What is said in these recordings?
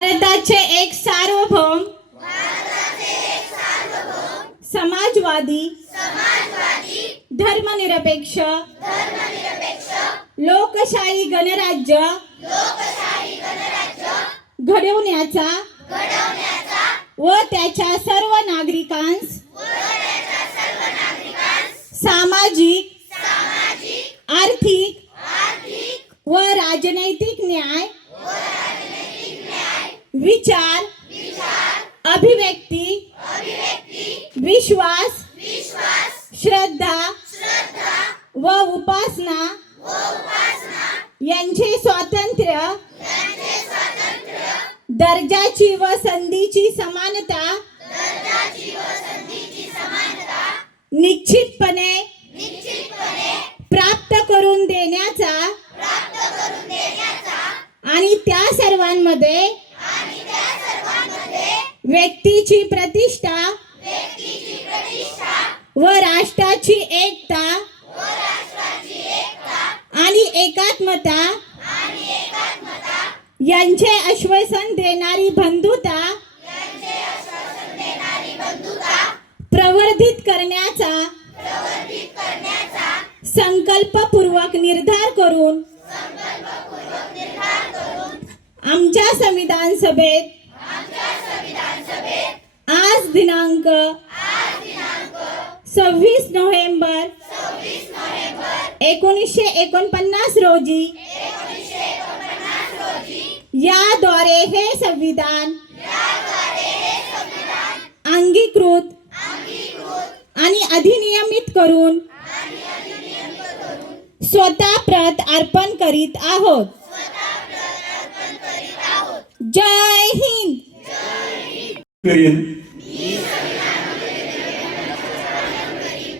भारताचे एक सार्वभौम. समाजवादी. धर्मनिरपेक्ष. लोकशाही गणराज्य. घडवण्याचा. व त्याच्या सर्व नागरिकांस. सामाजिक. विचार अभिव्यक्ती विश्वास श्रद्धा व उपासना यांचे स्वातंत्र्य दर्जाची व संधीची समानता निश्चितपणे प्राप्त करून देण्याचा आणि त्या सर्वांमध्ये व्यक्तीची प्रतिष्ठा व राष्ट्राची एकता आणि एकात्मता यांचे आश्वासन देणारी बंधुता प्रवर्धित करण्याचा संकल्पपूर्वक निर्धार करून आमच्या संविधान सभेत सव्वीस नोव्हेंबर. एकोणीसशे एकोणपन्नास रोजी. याद्वारे हे संविधान अंगीकृत आणि अधिनियमित करून स्वतः प्रत अर्पण करीत आहोत. जय हिंद.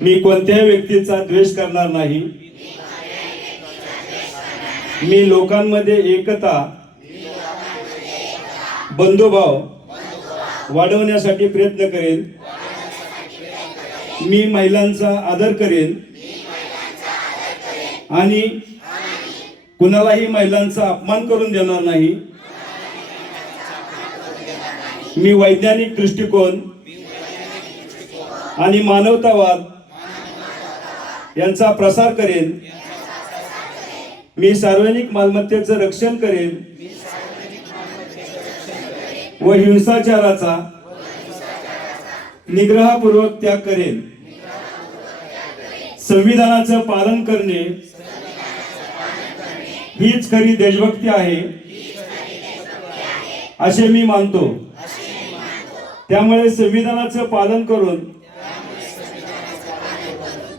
मी कोणत्याही व्यक्तीचा द्वेष करणार नाही. मी लोकांमध्ये एकता बंधुभाव वाढवण्यासाठी प्रयत्न करेन. मी महिलांचा आदर करेन. आणि कुणालाही महिलांचा अपमान करून देणार नाही. मी वैज्ञानिक दृष्टिकोन आणि मानवतावाद यांचा प्रसार करेन. मी सार्वजनिक मालमत्तेचं रक्षण करेन. व हिंसाचाराचा निग्रहपूर्वक त्याग करेन. संविधानाचं पालन करणे हीच खरी देशभक्ती आहे. असे मी मानतो. त्यामुळे संविधानाचं पालन करून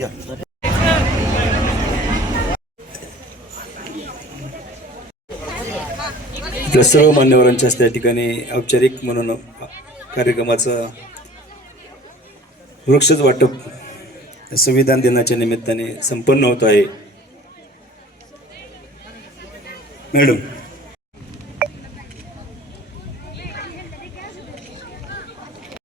या. आपल्या सर्व मान्यवरांच्या त्या ठिकाणी औपचारिक म्हणून कार्यक्रमाचं वृक्षच वाटप संविधान दिनाच्या निमित्ताने संपन्न होत आहे. मॅडम.